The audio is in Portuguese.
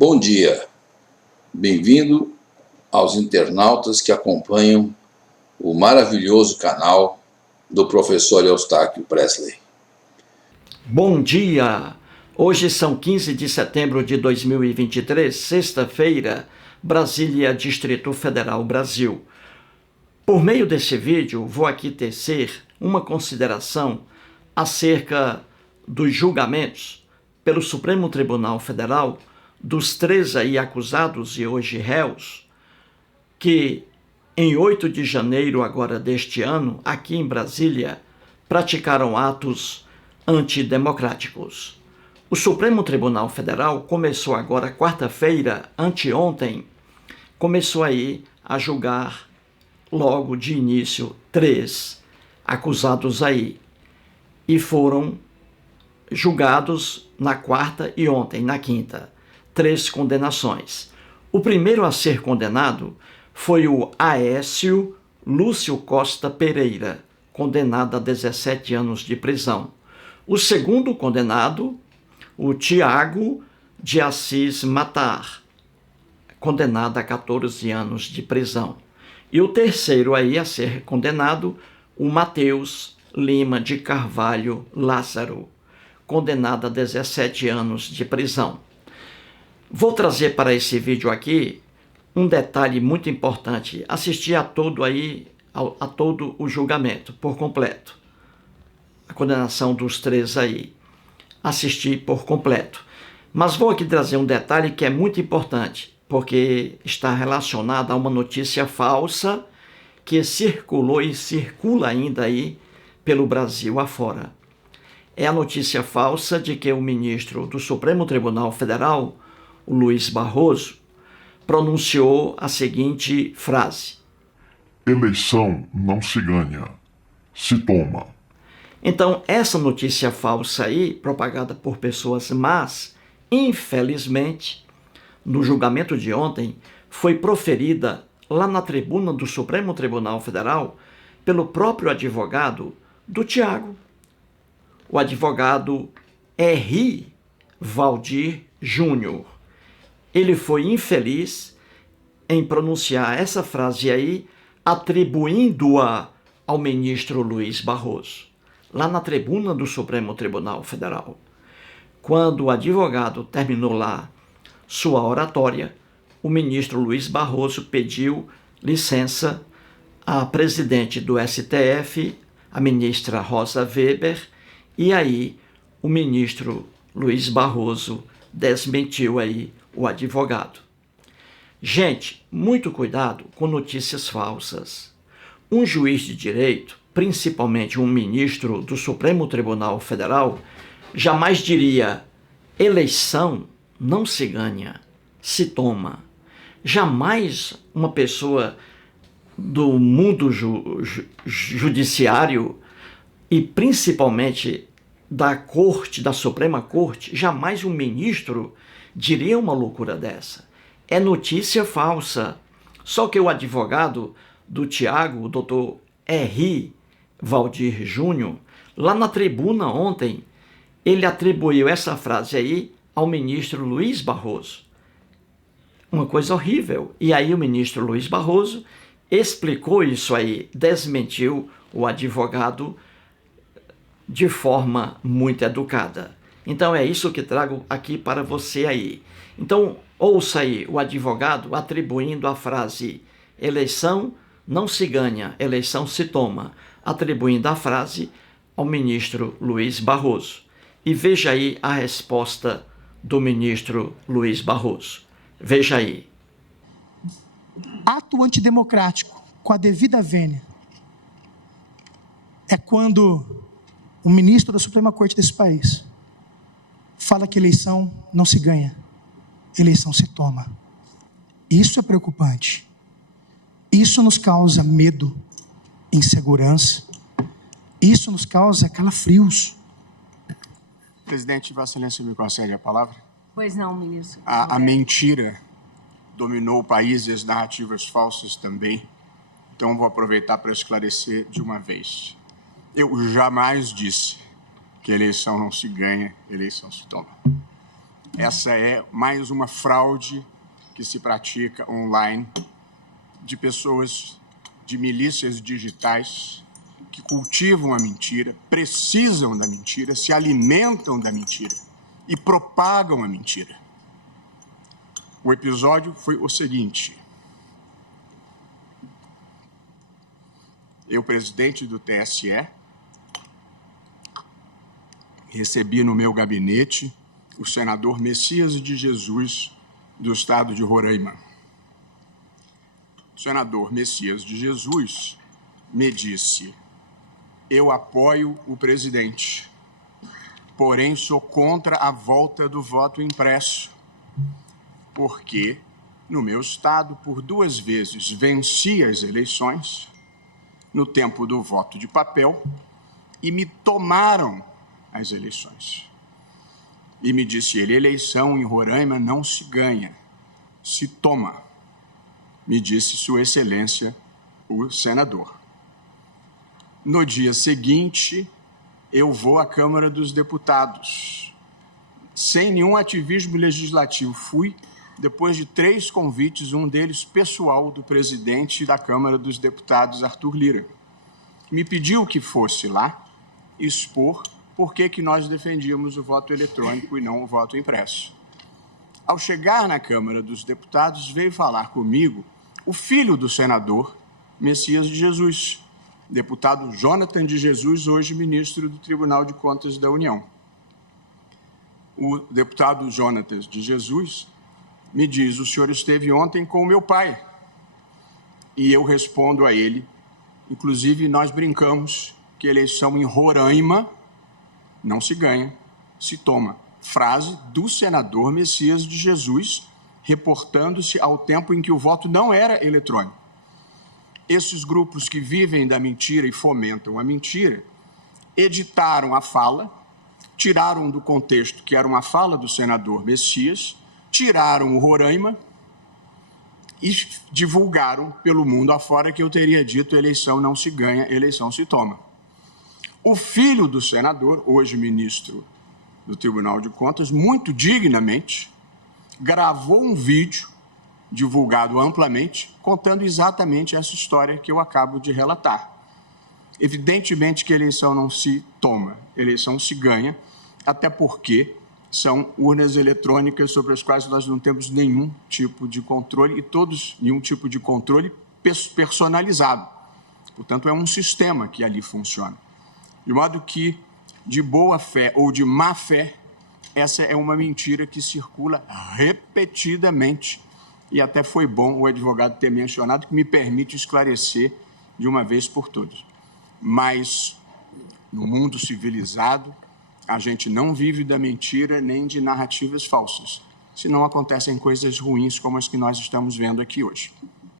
Bom dia, bem-vindo aos internautas que acompanham o maravilhoso canal do professor Eustáquio Presley. Bom dia! Hoje são 15 de setembro de 2023, sexta-feira, Brasília, Distrito Federal, Brasil. Por meio desse vídeo, vou aqui tecer uma consideração acerca dos julgamentos pelo Supremo Tribunal Federal dos 3 aí acusados e hoje réus, que em 8 de janeiro agora deste ano, aqui em Brasília, praticaram atos antidemocráticos. O Supremo Tribunal Federal começou agora, quarta-feira, anteontem, começou aí a julgar logo de início 3 acusados aí. E foram julgados na quarta e ontem, na quinta. 3 condenações. O primeiro a ser condenado foi o Aécio Lúcio Costa Pereira, condenado a 17 anos de prisão. O segundo condenado, o Tiago de Assis Matar, condenado a 14 anos de prisão. E o terceiro aí a ser condenado, o Matheus Lima de Carvalho Lázaro, condenado a 17 anos de prisão. Vou trazer para esse vídeo aqui um detalhe muito importante. Assisti a todo o julgamento, por completo. A condenação dos 3 aí. Assisti por completo. Mas vou aqui trazer um detalhe que é muito importante, porque está relacionado a uma notícia falsa que circulou e circula ainda aí pelo Brasil afora. É a notícia falsa de que o ministro do Supremo Tribunal Federal, o Luiz Barroso, pronunciou a seguinte frase: eleição não se ganha, se toma. Então, essa notícia falsa aí, propagada por pessoas más, infelizmente, no julgamento de ontem, foi proferida lá na tribuna do Supremo Tribunal Federal pelo próprio advogado do Tiago, o advogado R. Valdir Júnior. Ele foi infeliz em pronunciar essa frase aí, atribuindo-a ao ministro Luiz Barroso, lá na tribuna do Supremo Tribunal Federal. Quando o advogado terminou lá sua oratória, o ministro Luiz Barroso pediu licença à presidente do STF, a ministra Rosa Weber, e aí o ministro Luiz Barroso desmentiu aí o advogado. Gente, muito cuidado com notícias falsas. Um juiz de direito, principalmente um ministro do Supremo Tribunal Federal, jamais diria: eleição não se ganha, se toma. Jamais uma pessoa do mundo judiciário e principalmente da corte, da Suprema Corte, jamais um ministro diria uma loucura dessa. É notícia falsa. Só que o advogado do Tiago, o doutor R. Valdir Júnior, lá na tribuna ontem, ele atribuiu essa frase aí ao ministro Luiz Barroso. Uma coisa horrível. E aí o ministro Luiz Barroso explicou isso aí, desmentiu o advogado de forma muito educada. Então é isso que trago aqui para você aí. Então ouça aí o advogado atribuindo a frase eleição não se ganha, eleição se toma, atribuindo a frase ao ministro Luiz Barroso. E veja aí a resposta do ministro Luiz Barroso. Veja aí. Ato antidemocrático, com a devida vênia, é quando o ministro da Suprema Corte desse país fala que eleição não se ganha, eleição se toma. Isso é preocupante. Isso nos causa medo, insegurança. Isso nos causa calafrios. Presidente, Vossa Excelência me concede a palavra? Pois não, ministro. A mentira dominou o país e as narrativas falsas também. Então vou aproveitar para esclarecer de uma vez. Eu jamais disse que eleição não se ganha, eleição se toma. essa é mais uma fraude que se pratica online de pessoas, de milícias digitais que cultivam a mentira, precisam da mentira, se alimentam da mentira e propagam a mentira. O episódio foi o seguinte: eu, presidente do TSE, recebi no meu gabinete o senador Messias de Jesus, do estado de Roraima. O senador Messias de Jesus me disse: eu apoio o presidente, porém sou contra a volta do voto impresso, porque no meu estado, por 2 vezes, venci as eleições no tempo do voto de papel e me tomaram as eleições. E me disse ele: eleição em Roraima não se ganha, se toma. Me disse Sua Excelência, o senador. No dia seguinte, eu vou à Câmara dos Deputados. Sem nenhum ativismo legislativo, fui, depois de 3 convites, um deles pessoal do presidente da Câmara dos Deputados, Arthur Lira. Me pediu que fosse lá expor por que nós defendíamos o voto eletrônico e não o voto impresso. Ao chegar na Câmara dos Deputados, veio falar comigo o filho do senador Messias de Jesus, deputado Jonathan de Jesus, hoje ministro do Tribunal de Contas da União. O deputado Jonathan de Jesus me diz: o senhor esteve ontem com o meu pai. E eu respondo a ele, inclusive nós brincamos que eleição em Roraima não se ganha, se toma. Frase do senador Messias de Jesus, reportando-se ao tempo em que o voto não era eletrônico. Esses grupos que vivem da mentira e fomentam a mentira, editaram a fala, tiraram do contexto que era uma fala do senador Messias, tiraram o Roraima e divulgaram pelo mundo afora que eu teria dito: eleição não se ganha, eleição se toma. O filho do senador, hoje ministro do Tribunal de Contas, muito dignamente, gravou um vídeo divulgado amplamente, contando exatamente essa história que eu acabo de relatar. Evidentemente que a eleição não se toma, a eleição se ganha, até porque são urnas eletrônicas sobre as quais nós não temos nenhum tipo de controle, nenhum tipo de controle personalizado. Portanto, é um sistema que ali funciona. De modo que, de boa fé ou de má fé, essa é uma mentira que circula repetidamente. E até foi bom o advogado ter mencionado, que me permite esclarecer de uma vez por todas. Mas, no mundo civilizado, a gente não vive da mentira nem de narrativas falsas, senão acontecem coisas ruins como as que nós estamos vendo aqui hoje.